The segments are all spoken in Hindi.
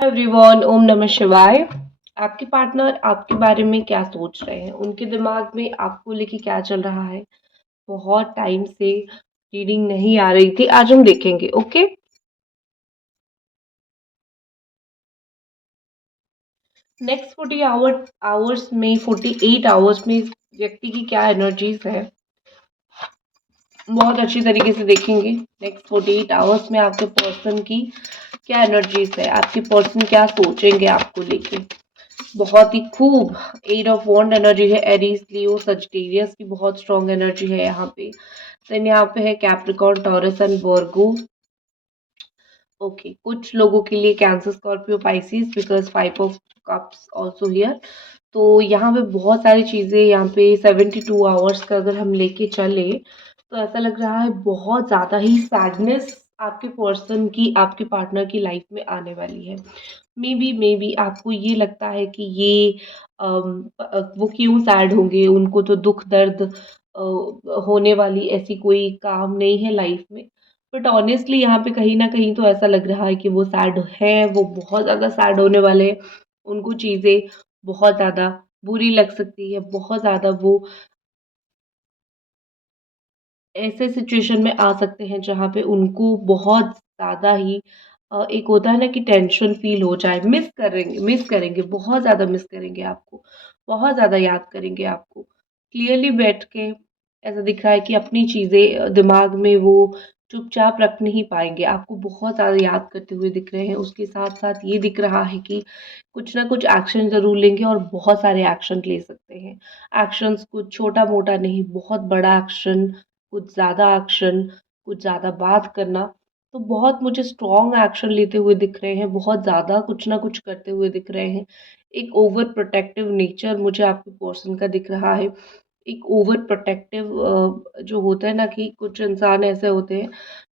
एवरीवन, ओम नमः शिवाय। आपके पार्टनर आपके बारे में क्या सोच रहे हैं? उनके दिमाग में आपको लेके क्या चल रहा है? बहुत टाइम से रीडिंग नहीं आ रही थी, आज हम देखेंगे। ओके, नेक्स्ट 40 आवर्स में 48 आवर्स में इस व्यक्ति की क्या एनर्जीज है, बहुत अच्छी तरीके से देखेंगे। नेक्स्ट 48 आवर्स में आपके पर्सन की क्या एनर्जीज है, आपके पर्सन क्या सोचेंगे आपको लेके। बहुत ही खूब। एट ऑफ वॉन्ड एनर्जी है, एरीज लियो सजिटेरियस की बहुत स्ट्रॉन्ग एनर्जी है यहाँ पे। देन यहाँ पे है Capricorn taurus and Virgo. Okay, कुछ लोगों के लिए cancer Scorpio Pisces because 5 of cups also here. तो यहाँ पे बहुत सारी चीज़ें, यहाँ पे 72 आवर्स का अगर हम लेके चले तो ऐसा लग रहा है बहुत ज़्यादा ही सैडनेस आपके पर्सन की, आपके पार्टनर की लाइफ में आने वाली है। मे बी आपको ये लगता है कि ये वो क्यों सैड होंगे, उनको तो दुख दर्द होने वाली ऐसी कोई काम नहीं है लाइफ में। बट ऑनेस्टली यहाँ पे कहीं ना कहीं तो ऐसा लग रहा है कि वो सैड है, वो बहुत ज़्यादा सैड होने वाले हैं। उनको चीज़ें बहुत ज़्यादा बुरी लग सकती है, बहुत ज़्यादा वो ऐसे सिचुएशन में आ सकते हैं जहाँ पे उनको बहुत ज़्यादा ही एक होता है ना कि टेंशन फील हो जाए, मिस करेंगे, बहुत ज़्यादा मिस करेंगे आपको, बहुत ज़्यादा याद करेंगे आपको। क्लियरली बैठ के ऐसा दिख रहा है कि अपनी चीज़ें दिमाग में वो चुपचाप रख नहीं पाएँगे, आपको बहुत ज़्यादा याद करते हुए दिख रहे हैं। उसके साथ-साथ ये दिख रहा है कि कुछ ना कुछ एक्शन ज़रूर लेंगे और बहुत सारे एक्शन ले सकते हैं। एक्शंस कुछ छोटा-मोटा नहीं, बहुत बड़ा एक्शन, कुछ ज़्यादा एक्शन, कुछ ज़्यादा बात करना। तो बहुत मुझे स्ट्रॉन्ग एक्शन लेते हुए दिख रहे हैं, बहुत ज़्यादा कुछ ना कुछ करते हुए दिख रहे हैं। एक ओवर प्रोटेक्टिव नेचर मुझे आपके पर्सन का दिख रहा है। एक ओवर प्रोटेक्टिव जो होता है ना कि कुछ इंसान ऐसे होते हैं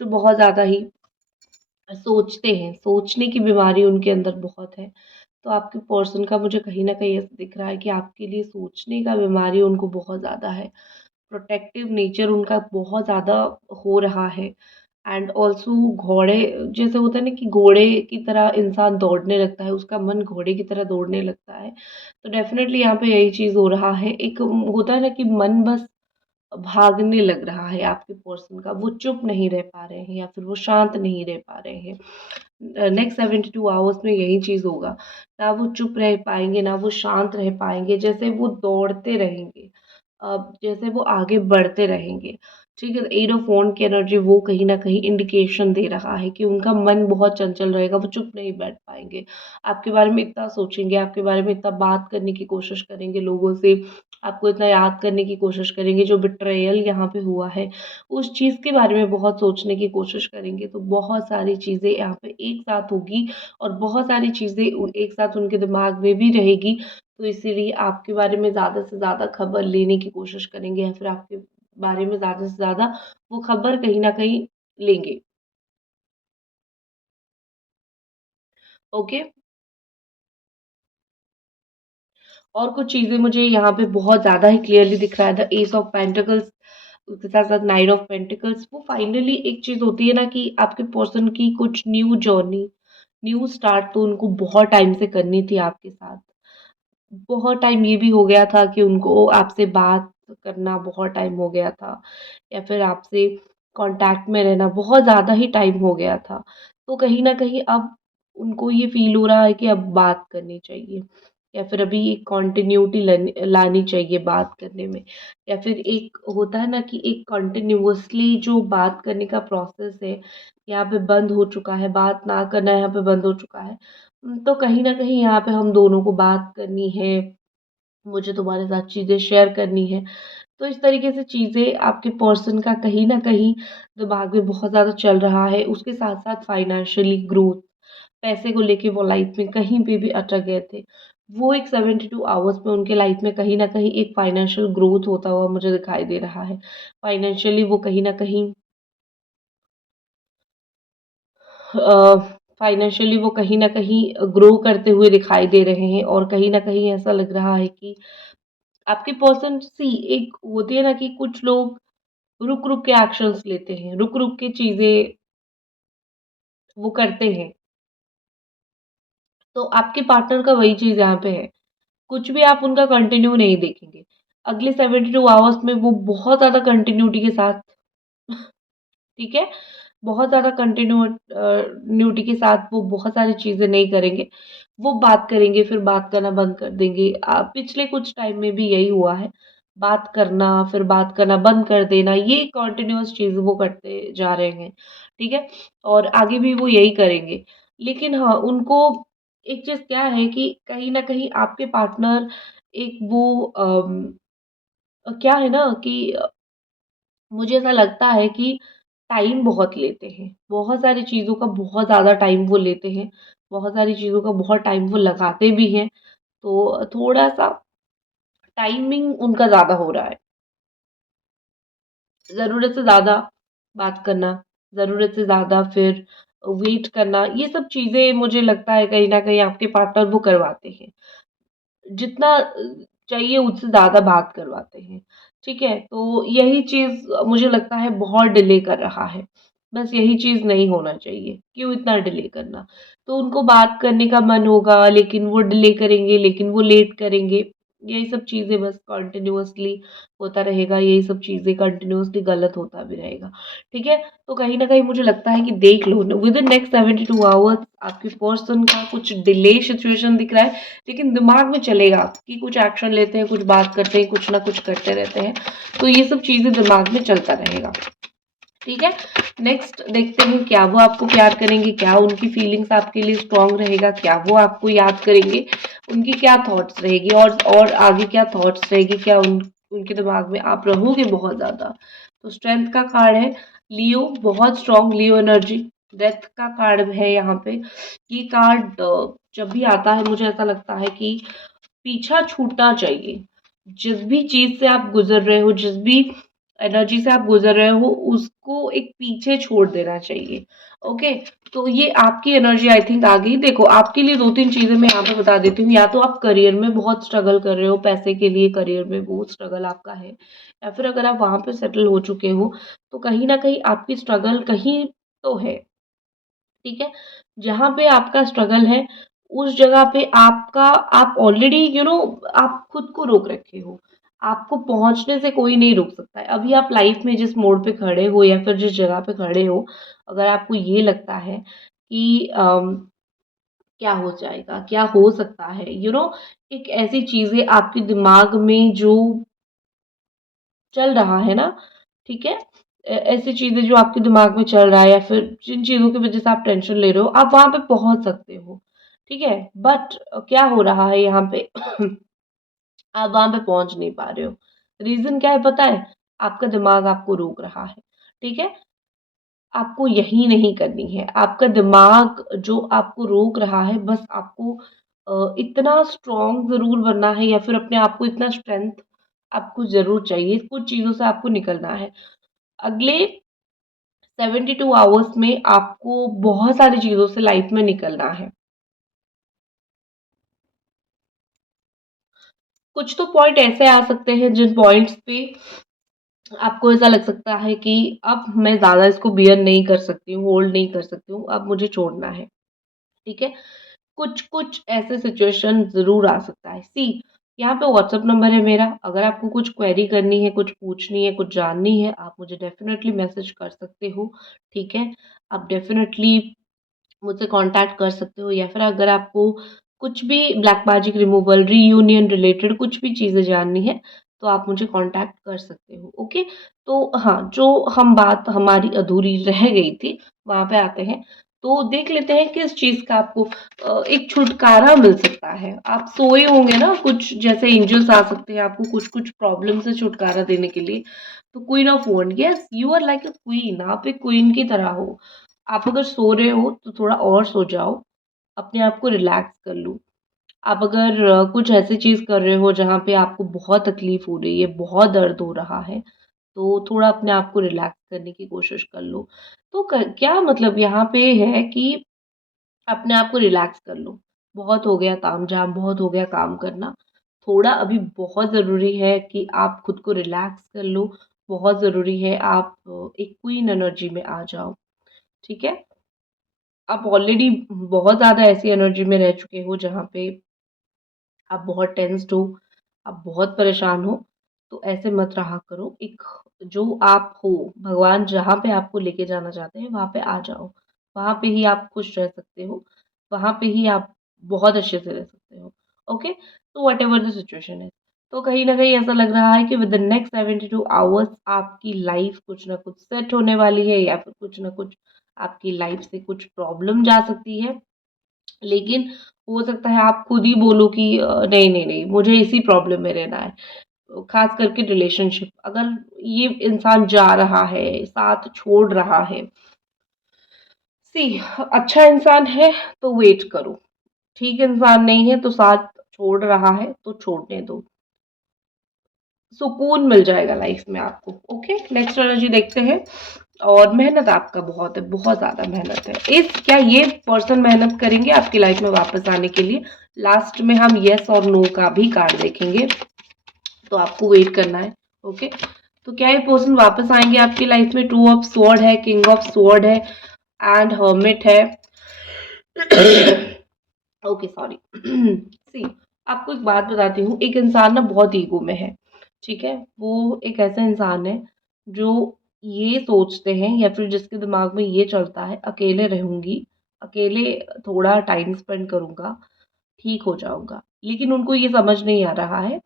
जो बहुत ज़्यादा ही सोचते हैं, सोचने की बीमारी उनके अंदर बहुत है। तो आपके पर्सन का मुझे कहीं न कहीं ऐसा दिख रहा है कि आपके लिए सोचने का बीमारी उनको बहुत ज़्यादा है। प्रोटेक्टिव नेचर उनका बहुत ज़्यादा हो रहा है। एंड ऑल्सो घोड़े, जैसे होता है ना कि घोड़े की तरह इंसान दौड़ने लगता है, उसका मन घोड़े की तरह दौड़ने लगता है। तो डेफ़िनेटली यहाँ पे यही चीज़ हो रहा है। एक होता है ना कि मन बस भागने लग रहा है आपके पर्सन का, वो चुप नहीं रह पा रहे हैं या फिर वो शांत नहीं रह पा रहे हैं। नेक्स्ट 72 आवर्स में यही चीज़ होगा। ना वो चुप रह पाएँगे, ना वो शांत रह पाएँगे, जैसे वो दौड़ते रहेंगे। जैसे वो आगे बढ़ते रहेंगे। ठीक है? एट ऑफ वॉन्ड की एनर्जी वो कहीं न कहीं इंडिकेशन दे रहा है कि उनका मन बहुत चंचल रहेगा, वो चुप नहीं बैठ पाएँगे। आपके बारे में इतना सोचेंगे, आपके बारे में इतना बात करने की कोशिश करेंगे लोगों से, आपको इतना याद करने की कोशिश करेंगे, जो बिट्रेयल यहाँ पे हुआ है, उस चीज़ के बारे में बहुत सोचने की कोशिश करेंगे। तो बहुत सारी चीज़ें यहाँ पे एक साथ होगी और बहुत सारी चीज़ें एक साथ उनके दिमाग में भी रहेगी। तो इसीलिए आपके बारे में ज़्यादा से ज़्यादा खबर लेने की कोशिश करेंगे या फिर आपके बारे में ज़्यादा से ज़्यादा वो खबर कहीं न कहीं लेंगे। ओके? और कुछ चीज़ें मुझे यहाँ पे बहुत ज़्यादा ही क्लियरली दिख रहा है। द एस ऑफ पेंटिकल्स, उसके साथ-साथ नाइट ऑफ पेंटिकल्स, वो फाइनली एक चीज़ होती है ना कि आपके पर्सन की कुछ न्यू जर्नी, न्यू स्टार्ट तो उनको बहुत टाइम से करनी थी आपके साथ। बहुत टाइम ये भी हो गया था कि उनको आपसे बात करना बहुत टाइम हो गया था या फिर आपसे कांटेक्ट में रहना बहुत ज़्यादा ही टाइम हो गया था। तो कहीं न कहीं अब उनको ये फ़ील हो रहा है कि अब बात करनी चाहिए या फिर अभी एक कॉन्टिन्यूटी लानी चाहिए बात करने में, या फिर एक होता है ना कि एक कंटिन्यूअसली जो बात करने का प्रोसेस है, यहाँ पे बंद हो चुका है, बात ना करना यहाँ पे बंद हो चुका है। तो कहीं न कहीं यहाँ पे हम दोनों को बात करनी है, मुझे तुम्हारे साथ चीज़ें शेयर करनी है। तो इस तरीके से चीज़ें आपके पर्सन का कहीं न कहीं दिमाग में बहुत ज़्यादा चल रहा है। उसके साथ-साथ फाइनेंशियली ग्रोथ, पैसे को लेके वो लाइफ़ में कहीं पे भी अटक गए थे। वो एक 72 आवर्स में उनके लाइफ़ में कहीं न कहीं एक फाइनेंशियल ग्रोथ होता हुआ मुझे दिखाई दे रहा है। फाइनेंशियली वो कहीं न कहीं अ, फाइनेंशियली वो कहीं न कहीं ग्रो करते हुए दिखाई दे रहे हैं और कहीं न कहीं ऐसा लग रहा है कि आपके पर्सन एक होती है ना कि कुछ लोग रुक-रुक के एक्शंस लेते हैं, रुक-रुक के चीज़ें वो करते हैं। तो आपके पार्टनर का वही चीज़ यहाँ पे है, कुछ भी आप उनका कंटिन्यू नहीं देखेंगे। अगले 72 आवर्स में वो बहुत ज़्यादा कंटिन्यूटी के साथ ठीक है? बहुत ज़्यादा न्यूटी के साथ वो बहुत सारी चीज़ें नहीं करेंगे। वो बात करेंगे, फिर बात करना बंद कर देंगे। पिछले कुछ टाइम में भी यही हुआ है। बात करना, फिर बात करना बंद कर देना, ये कंटीन्यूअस चीज़ वो करते जा रहे हैं, ठीक है? और आगे भी वो यही करेंगे। लेकिन हाँ, उनको एक चीज़ क्या है कि कहीं न कहीं आपके पार्टनर एक वो क्या है ना कि मुझे ऐसा लगता है कि टाइम बहुत लेते हैं। बहुत सारी चीज़ों का बहुत ज़्यादा टाइम वो लेते हैं। बहुत सारी चीज़ों का बहुत टाइम वो लगाते भी हैं। तो थोड़ा-सा टाइमिंग उनका ज़्यादा हो रहा है। ज़रूरत से ज़्यादा बात करना, ज़रूरत से ज़्यादा फिर वेट करना, ये सब चीज़ें मुझे लगता है कहीं न कहीं आपके पार्टनर वो करवाते हैं। जितना चाहिए उससे ज़्यादा बात करवाते हैं, ठीक है? तो यही चीज़ मुझे लगता है बहुत डिले कर रहा है। बस यही चीज़ नहीं होना चाहिए, क्यों इतना डिले करना? तो उनको बात करने का मन होगा लेकिन वो डिले करेंगे, लेकिन वो लेट करेंगे। यही सब चीज़ें बस कंटिन्यूअसली होता रहेगा, यही सब चीज़ें कंटिन्यूअसली गलत होता भी रहेगा, ठीक है? तो कहीं न कहीं मुझे लगता है कि देख लो विदिन नेक्स्ट 72 आवर्स आपके पर्सन का कुछ डिले सिचुएशन दिख रहा है, लेकिन दिमाग में चलेगा कि कुछ एक्शन लेते हैं, कुछ बात करते हैं, कुछ ना कुछ करते रहते हैं। तो ये सब चीज़ें दिमाग में चलता रहेगा। ठीक है? नेक्स्ट देखते हैं क्या वो आपको प्यार करेंगे, क्या उनकी फीलिंग्स आपके लिए स्ट्रॉन्ग रहेगा, क्या वो आपको याद करेंगे, उनकी क्या थॉट्स रहेगी और आगे क्या थॉट्स रहेगी, क्या उनके दिमाग में आप रहोगे बहुत ज़्यादा। तो स्ट्रेंथ का कार्ड है, लियो बहुत स्ट्रॉन्ग लियो एनर्जी, डेथ का कार्ड है यहाँ पे। ये कार्ड जब भी आता है मुझे ऐसा लगता है कि पीछा छूटना चाहिए। जिस भी चीज़ से आप गुज़र रहे हो, जिस भी एनर्जी से आप गुज़र रहे हो, उसको एक पीछे छोड़ देना चाहिए। ओके? तो ये आपकी एनर्जी आई थिंक आ गई। देखो, आपके लिए 2-3 चीज़ें मैं यहाँ पे बता देती हूँ। या तो आप करियर में बहुत स्ट्रगल कर रहे हो, पैसे के लिए करियर में वो स्ट्रगल आपका है। या फिर अगर आप वहाँ पे सेटल हो चुके हो, तो कहीं न कहीं आपकी स्ट्रगल कहीं तो है। ठीक है? जहाँ पे आपका स्ट्रगल है, उस जगह पे आप ऑलरेडी आप खुद को रोक रखे हो। आपको पहुँचने से कोई नहीं रोक सकता है। अभी आप लाइफ़ में जिस मोड़ पे खड़े हो या फिर जिस जगह पे खड़े हो, अगर आपको ये लगता है कि क्या हो जाएगा, क्या हो सकता है, एक ऐसी चीज़ें आपके दिमाग में जो चल रहा है ना, ठीक है? ऐसी चीज़ें जो आपके दिमाग में चल रहा है या फिर जिन चीज़ों की वज़ह से आप टेंशन ले रहे हो, आप वहाँ पे पहुँच सकते हो, ठीक है? बट क्या हो रहा है यहाँ पे आप वहाँ पे पहुँच नहीं पा रहे हो। रीज़न क्या है पता है? आपका दिमाग आपको रोक रहा है, ठीक है? आपको यही नहीं करनी है। आपका दिमाग जो आपको रोक रहा है बस आपको इतना स्ट्रॉन्ग ज़रूर बनना है या फिर अपने आप को इतना स्ट्रेंथ आपको ज़रूर चाहिए। कुछ चीज़ों से आपको निकलना है। अगले 72 आवर्स में आपको बहुत सारी चीज़ों से लाइफ़ में निकलना है। कुछ तो पॉइंट ऐसे आ सकते हैं जिन पॉइंट्स पे आपको ऐसा लग सकता है कि अब मैं ज़्यादा इसको बियर नहीं कर सकती हूँ, होल्ड नहीं कर सकती हूँ, अब मुझे छोड़ना है। ठीक है? कुछ-कुछ ऐसे सिचुएशन ज़रूर आ सकता है। सी यहाँ पे व्हाट्सएप नंबर है मेरा, अगर आपको कुछ क्वेरी करनी है, कुछ पूछनी है, कुछ जाननी है, आप मुझे डेफ़िनेटली मैसेज कर सकते हो, ठीक है? आप डेफ़िनेटली मुझसे कॉन्टैक्ट कर सकते हो या फिर अगर आपको कुछ भी black magic removal, reunion related कुछ भी चीज़ें जाननी है, तो आप मुझे कॉन्टैक्ट कर सकते हो, ओके? तो हाँ, जो हम बात हमारी अधूरी रह गई थी, वहाँ पे आते हैं। तो देख लेते हैं किस चीज़ का आपको एक छुटकारा मिल सकता है। आप सोए होंगे ना कुछ जैसे एंजल्स आ सकते हैं आपको कुछ-कुछ प्रॉब्लम से छुटकारा देने के लिए। तो queen of wand, yes you are like a queen, आप एक क्वीन की तरह हो। आप अगर सो रहे हो तो थोड़ा और सो जाओ, अपने आप को रिलैक्स कर लो। आप अगर कुछ ऐसी चीज़ कर रहे हो जहाँ पे आपको बहुत तकलीफ़ हो रही है, बहुत दर्द हो रहा है, तो थोड़ा अपने आप को रिलैक्स करने की कोशिश कर लो। तो क क्या मतलब यहाँ पे है कि अपने आप को रिलैक्स कर लो। बहुत हो गया तामझाम, बहुत हो गया काम करना। थोड़ा अभी बहुत ज़रूरी है कि आप खुद को रिलैक्स कर लो। बहुत ज़रूरी है आप एक क्वीन एनर्जी में आ जाओ, ठीक है? आप ऑलरेडी बहुत ज़्यादा ऐसी एनर्जी में रह चुके हो जहाँ पे आप बहुत टेंस्ड हो, आप बहुत परेशान हो, तो ऐसे मत रहा करो। एक जो आप हो, भगवान जहाँ पे आपको लेके जाना चाहते हैं, वहाँ पे आ जाओ। वहाँ पे ही आप खुश रह सकते हो, वहाँ पे ही आप बहुत अच्छे से रह सकते हो, ओके? तो व्हाटएवर द सिचुएशन है। तो कहीं न कहीं ऐसा लग रहा है कि विद द नेक्स्ट 72 आवर्स आपकी लाइफ़ कुछ न कुछ सेट होने वाली है या फिर कुछ न कुछ आपकी लाइफ़ से कुछ प्रॉब्लम जा सकती है। लेकिन हो सकता है आप खुद ही बोलो कि नहीं, नहीं, नहीं, मुझे इसी प्रॉब्लम में रहना है। ख़ास करके रिलेशनशिप अगर ये इंसान जा रहा है, साथ छोड़ रहा है, सी अच्छा इंसान है तो वेट करो, ठीक इंसान नहीं है तो साथ छोड़ रहा है तो छोड़ने दो। सुकून मिल जाएगा लाइफ में आपको, ओके? नेक्स्ट एनर्जी देखते हैं। और मेहनत आपका बहुत है, बहुत ज़्यादा मेहनत है। इस क्या ये पर्सन मेहनत करेंगे आपकी लाइफ में वापस आने के लिए? लास्ट में हम येस और नो का भी कार्ड देखेंगे, तो आपको वेट करना है, ओके? तो क्या ये पर्सन वापस आएंगे आपकी लाइफ में? टू ऑफ स्वॉर्ड है, किंग ऑफ स्वॉर्ड है एंड हर्मिट है। Okay, sorry. सी आपको एक बात बताती हूँ, एक इंसान ना बहुत ईगो में है, ठीक है? वो एक ऐसा इंसान है जो ये सोचते हैं या फिर जिसके दिमाग में ये चलता है अकेले रहूंगी, अकेले थोड़ा टाइम स्पेंड करूंगा, ठीक हो जाऊंगा। लेकिन उनको ये समझ नहीं आ रहा है,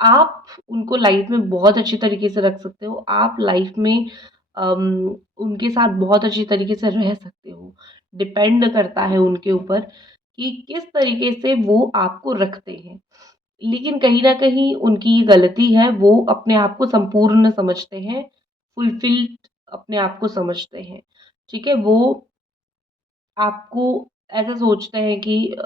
आप उनको लाइफ में बहुत अच्छी तरीके से रख सकते हो। आप लाइफ में उनके साथ बहुत अच्छी तरीके से रह सकते हो। डिपेंड करता है उनके ऊपर कि किस तरीके से वो आपको रखते हैं। लेकिन कहीं न कहीं उनकी ये गलती है, वो अपने आप को संपूर्ण समझते हैं, फुलफिल्ड अपने आप को समझते हैं, ठीक है? वो आपको ऐसा सोचते हैं कि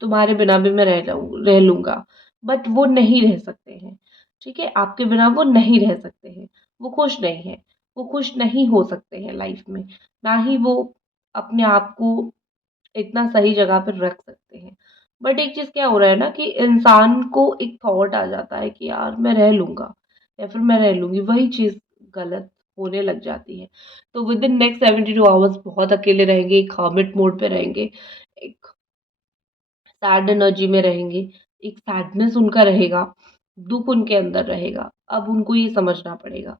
तुम्हारे बिना भी मैं रह लूँगा, बट वो नहीं रह सकते हैं, ठीक है? आपके बिना वो नहीं रह सकते हैं, वो खुश नहीं हैं, वो खुश नहीं हो सकते हैं लाइफ़ में, ना ही वो अपने आप को इतना सही जगह पर रख सकते हैं। बट एक चीज़ क्या हो रहा है ना कि इंसान को एक थॉट आ जाता है कि यार मैं रह लूँगा या फिर मैं रह लूँगी, वही चीज़ गलत होने लग जाती है। तो विदिन नेक्स्ट 72 आवर्स बहुत अकेले रहेंगे, एक हर्मिट मोड पे रहेंगे, एक सैड एनर्जी में रहेंगे, एक सैडनेस उनका रहेगा, दुःख उनके अंदर रहेगा। अब उनको ये समझना पड़ेगा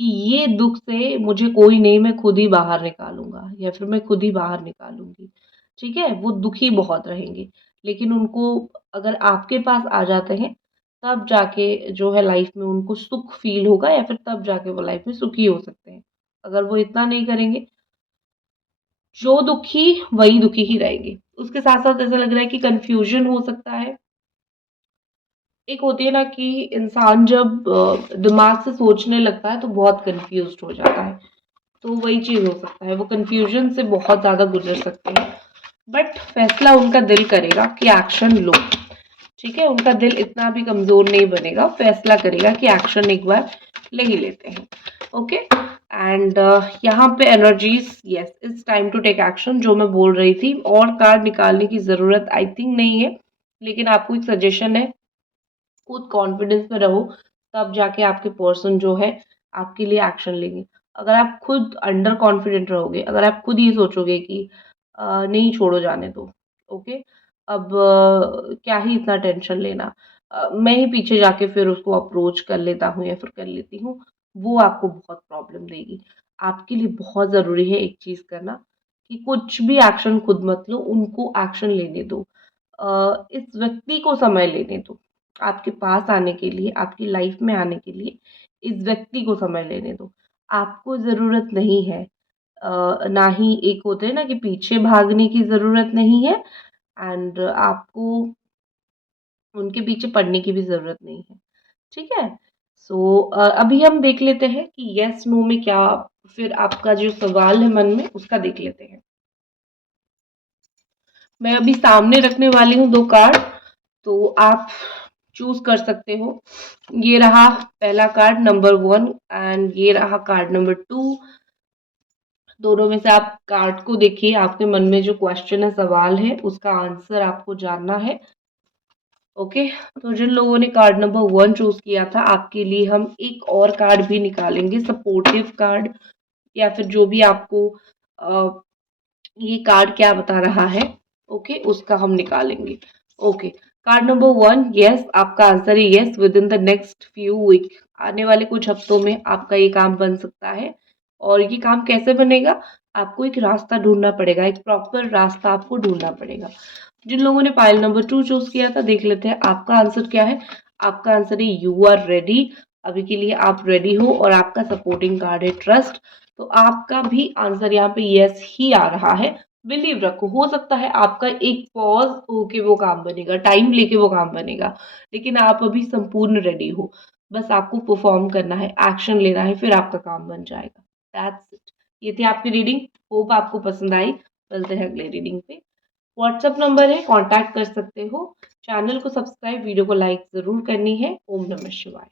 कि ये दुःख से मुझे कोई नहीं, मैं खुद ही बाहर निकालूँगा या फिर मैं खुद ही बाहर निकालूँगी, ठीक है? वो दुखी बहुत रहेंगे, लेकिन उनको अगर आपके पास आ जाते हैं, तब जाके जो है लाइफ़ में उनको सुख फ़ील होगा या फिर तब जाके वो लाइफ़ में सुखी हो सकते हैं। अगर वो इतना नहीं करेंगे, जो दुखी वही दुखी ही रहेंगे। उसके साथ-साथ ऐसा लग रहा है कि कन्फ्यूज़न हो सकता है। एक होती है ना कि इंसान जब दिमाग से सोचने लगता है तो बहुत कन्फ्यूज़्ड हो जाता है। तो वही चीज़ हो सकता है, वो कन्फ्यूज़न से बहुत ज़्यादा गुज़र सकते हैं। बट फैसला उनका दिल करेगा कि एक्शन लो, ठीक है? उनका दिल इतना भी कमज़ोर नहीं बनेगा, फैसला करेगा कि एक्शन एक बार ले ही लेते हैं, ओके? एंड यहाँ पे energies yes it's time to take action जो मैं बोल रही थी। और कार्ड निकालने की ज़रूरत आई थिंक नहीं है, लेकिन आपको एक सजेशन है, खुद कॉन्फिडेंस में रहो, तब जाके आपके पर्सन जो है आपके लिए एक्शन लेंगे। अगर आप खुद अंडर कॉन्फिडेंट रहोगे, अगर आप खुद ये सोचोगे कि नहीं छोड़ो जाने दो, ओके? अब क्या ही इतना टेंशन लेना, मैं ही पीछे जाके फिर उसको अप्रोच कर लेता हूँ या फिर कर लेती हूँ, वो आपको बहुत प्रॉब्लम देगी। आपके लिए बहुत ज़रूरी है एक चीज़ करना कि कुछ भी एक्शन खुद मत लो, उनको एक्शन लेने दो। इस व्यक्ति को समय लेने दो। आपके पास आने के लिए, आपकी लाइफ में आने के लिए इस व्यक्ति को समय लेने दो। आपको ज़रूरत नहीं है, ना ही एक होते हैं ना कि पीछे भागने की ज़रूरत नहीं है एंड आपको उनके पीछे पड़ने की भी ज़रूरत नहीं है, ठीक है? सो अभी हम देख लेते हैं कि येस नो में क्या, फिर आपका जो सवाल है मन में उसका देख लेते हैं। मैं अभी सामने रखने वाली हूँ 2 कार्ड, तो आप चूज़ कर सकते हो। ये रहा पहला कार्ड नंबर 1 एंड ये रहा कार्ड नंबर 2। दोनों में से आप कार्ड को देखिए, आपके मन में जो क्वेश्चन है, सवाल है, उसका आंसर आपको जानना है। ओके, तो जिन लोगों ने कार्ड नंबर 1 चूज़ किया था, आपके लिए हम एक और कार्ड भी निकालेंगे, सपोर्टिव कार्ड या फिर जो भी आपको अ, ये कार्ड क्या बता रहा है, ओके, उसका हम निकालेंगे। ओके, कार्ड नंबर 1, यस, आपका आंसर है yes, within the next few week, आने वाले कुछ हफ्तों में आपका ये काम बन सकता है। और ये काम कैसे बनेगा, आपको एक रास्ता ढूंढना पड़ेगा, एक प्रॉपर रास्ता आपको ढूंढना पड़ेगा। जिन लोगों ने पाइल नंबर 2 चूज किया था, देख लेते हैं आपका आंसर क्या है। आपका आंसर है यू आर रेडी। अभी के लिए आप रेडी हो और आपका सपोर्टिंग कार्ड है ट्रस्ट। तो आपका भी आंसर यहाँ पे यस ही आ रहा है। बिलीव रखो, हो सकता है आपका एक पॉज होके वो काम बनेगा, टाइम लेके वो काम बनेगा, लेकिन आप अभी संपूर्ण रेडी हो। बस आपको परफॉर्म करना है, एक्शन लेना है, फिर आपका काम बन जाएगा। That's it. ये थी आपकी रीडिंग, होप आपको पसंद आई। मिलते हैं अगले रीडिंग पे। व्हाट्सएप नंबर है, कांटेक्ट कर सकते हो। चैनल को सब्सक्राइब, वीडियो को लाइक जरूर करनी है। ओम नमः शिवाय।